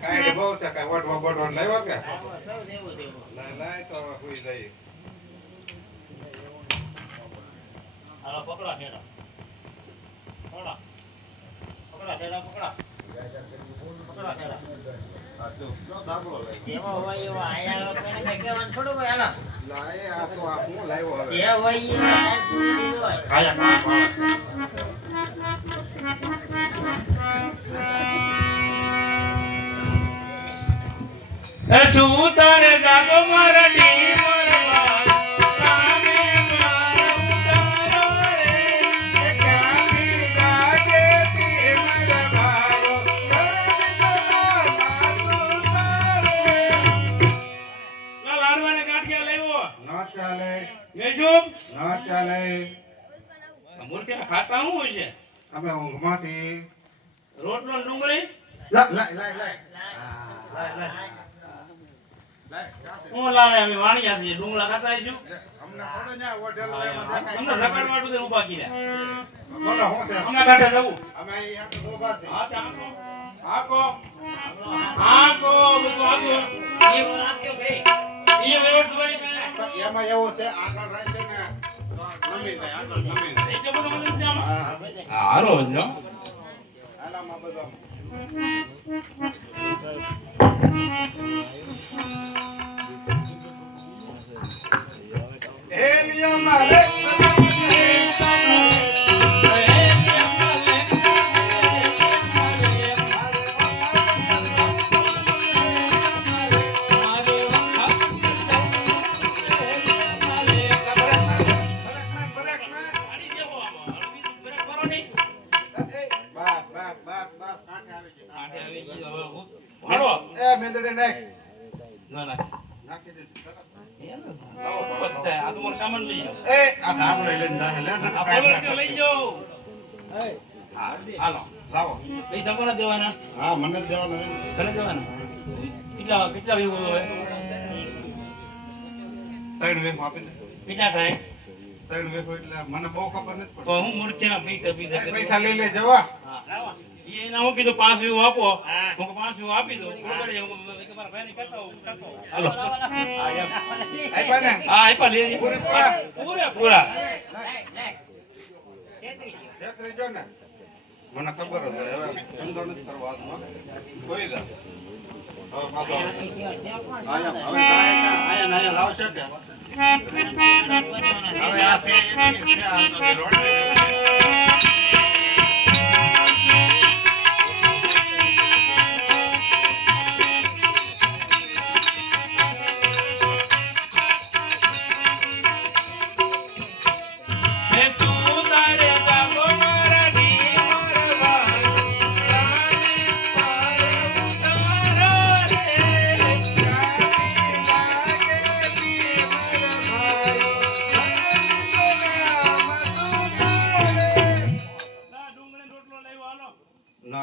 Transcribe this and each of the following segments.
કાઈ બહુ છે કાઈ વોટવા બોટવા લાવ્યો કે લાય તો હોઈ જાય હાલો પકડા ઠેડા પકડા પકડા ઠેડા પકડા પકડા ઠેડા આ તો દાબળો લે એવો હોય એવો આયા કોઈને કેવાનું થોડું હોય હાલો લાય આ તો આ હું લાવ્યો હવે જે હોય એ પૂછી હોય આયા કા શું તારે જાગો મારા ડીમરવા સામે મારો રે કામી જાગે તીમર ભારો લા લાડવાને ગાંઠિયા લેવો ના ચાલે મેજુબ ના ચાલે મૂર્તિના ખાતા શું હોય છે અમે ઊંઘમાંથી રોટલો ને ડુંગળી લાય હું લાવે અમે વાણિયા છીએ ડુંગળા ખાતા આવીશું અમને થોડો ન્યા હોટેલ માં અમને રકડ વાટું તે ઊભા કર્યા બોલો હું છે અમે કાઢે જવું અમે અહીંયા તો ઊભા છે હા ચાલો આકો આકો બધું આકો એ રાખ્યો ભાઈ એ વ્યવસ્થિત ભાઈ એમાં એવું છે આગળ રાખે ને નમી જાય આગળ નમી જાય એ બધું બધું છે આમાં હા હા હારો જો આલામાં બધું એલિયા મારે એ મેંદડે નાખ નાખી દે એ આ ધાબળો લઈને જાય લે લાવો પૈસા કોને દેવાના હા મને જ દેવાનો કોને દેવાના કેટલા કેટલા વ્યૂ હોય ત્રણ વેફ આપી દે કેટલા થાય ત્રણ વેફ એટલે મને બહુ ખબર નથી તો હું મૂર્તિના પૈસા પૈસા લઈ લે જવા એના હું કીધું 5 વ્યૂ આપો હું 5 વ્યૂ આપી દઉં બરોબર છે હું તમારા ભાઈને કહેતા હોઉં હાલો આપ્યા ને હા આપ્યા લેજી પૂરા છેતરી જો ને મને ખબર જ હોય હવે ધંધો નથી કરવો હાથમાં કોઈ દે હવે પાછો આયા લાવશે કે હવે આ છે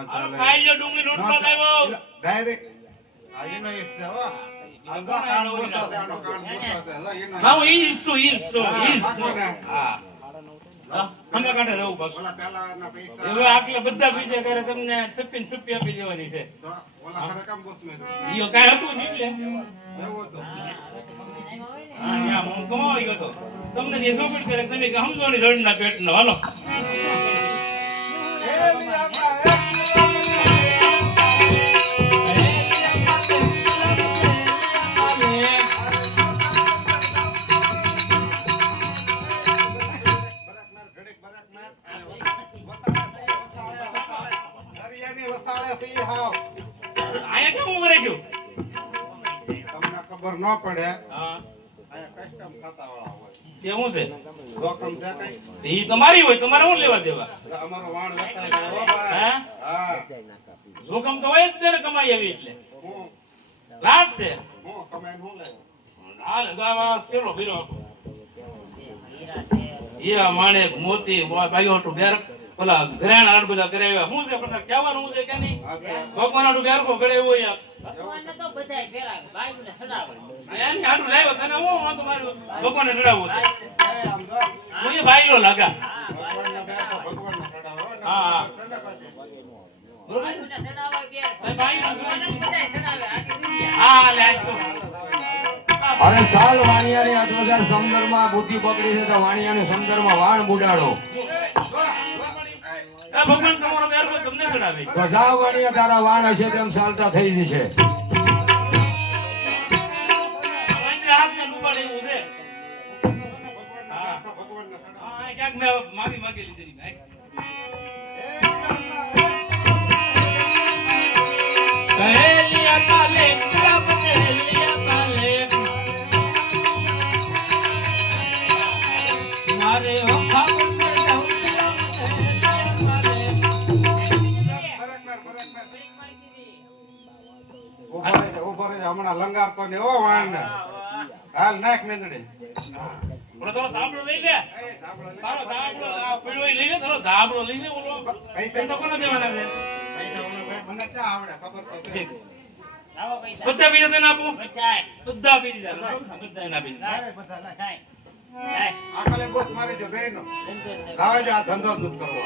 આ તો રોડ ખાઈ લો ડુંગળી રોટલો લાવ્યો ડાયરેક્ટ આ એનો એક છે હો આ તો કાન બોસા છે આનો કાન બોસા છે લા એનો હા હું ઈસુ હા અમે કાઢે રહું બસ ઓલા પેલાના પૈસા હવે આટલે બધા બીજા કરે તમને થપ્પી આપી દેવાની છે તો ઓલા ખરે કામ બોસ મે ઈયો કાઈ હતું નહીં લે એવું તો હા યા હું કમાવી ગયો તો તમને જે સોપડ કરે તમે કે સમજોની રડના પેટનો હાલો આયા કેમ ઉભરે ગયો તમને ખબર ન પડે હા આયા કસ્ટમ ખાતા વાળા હોય તે શું છે જોખમ છે કઈ ઈ તમારી હોય તમારે શું લેવા દેવા અમારો વાણ વતાય જાય હો ભાઈ હા હા જોખમ તો હોય જ છે ને કમાઈ આવી એટલે હું લાભ છે કમાઈને હું લેવો હાલ ગાવા કેલો ભીરો હીરા માણેક મોતી ભાઈઓ તો બેર ઓલા ઘરેણ આડ બધા કરાવ્યા શું છે પણ કહેવાનું શું છે કે નહીં ભગવાન આડું બેરકો કરાવ્યો યાર ભગવાનને તો બધાય ફેરાવે બાયુને સડાવે એની આડું લાવ્યો તને હું વાંધો માર્યો ભગવાનને ચડાવવો આમ જો હું એ ભાઈલો લાગા ભગવાનના બેઠો ભગવાનને ચડાવો હા. ચડાવે પાછું બુદ્ધિ પકડી છે તો વાણિયાની સંદર્ભમાં વાણ બુડાડો. આ ભગવાન તમારો બેરકો તમને ચડાવે તો જા વાણિયા તારા વાણ હશે તેમ ચાલતા થઈ જશે. વાંચે હાથને ડૂબાડે એવું છે હા ક્યાંક મેં માગી લીધેલી ભાઈ કહેલિયા તાલે ક્લબ કહેલિયા તાલે મારે હો ખાવું પર જાઉં ઉભો રહેજે, હમણાં લંગારતો ને ઓ વાણને. હાલ નાખ મેંદડી. થોડો ધાબળો લઈ લે તારો ધાબળો પેલો લઈ લે તારો ધાબળો લઈ લે ઓલો પૈસા કોને દેવાના છે પૈસા ઓલા ભાઈ મને ક્યાં આવડે, ખબર તો છે. લાવો પૈસા બધા પૈસા તને આપું બધાય. બધા આપી દીધા બધા એને આપી દીધા લાય બધા લાય. લાય. આ ખાલી બોસ મારી જો બેયનો. ધંધો જ લાવા જો, આ ધંધો જ નથી કરવો.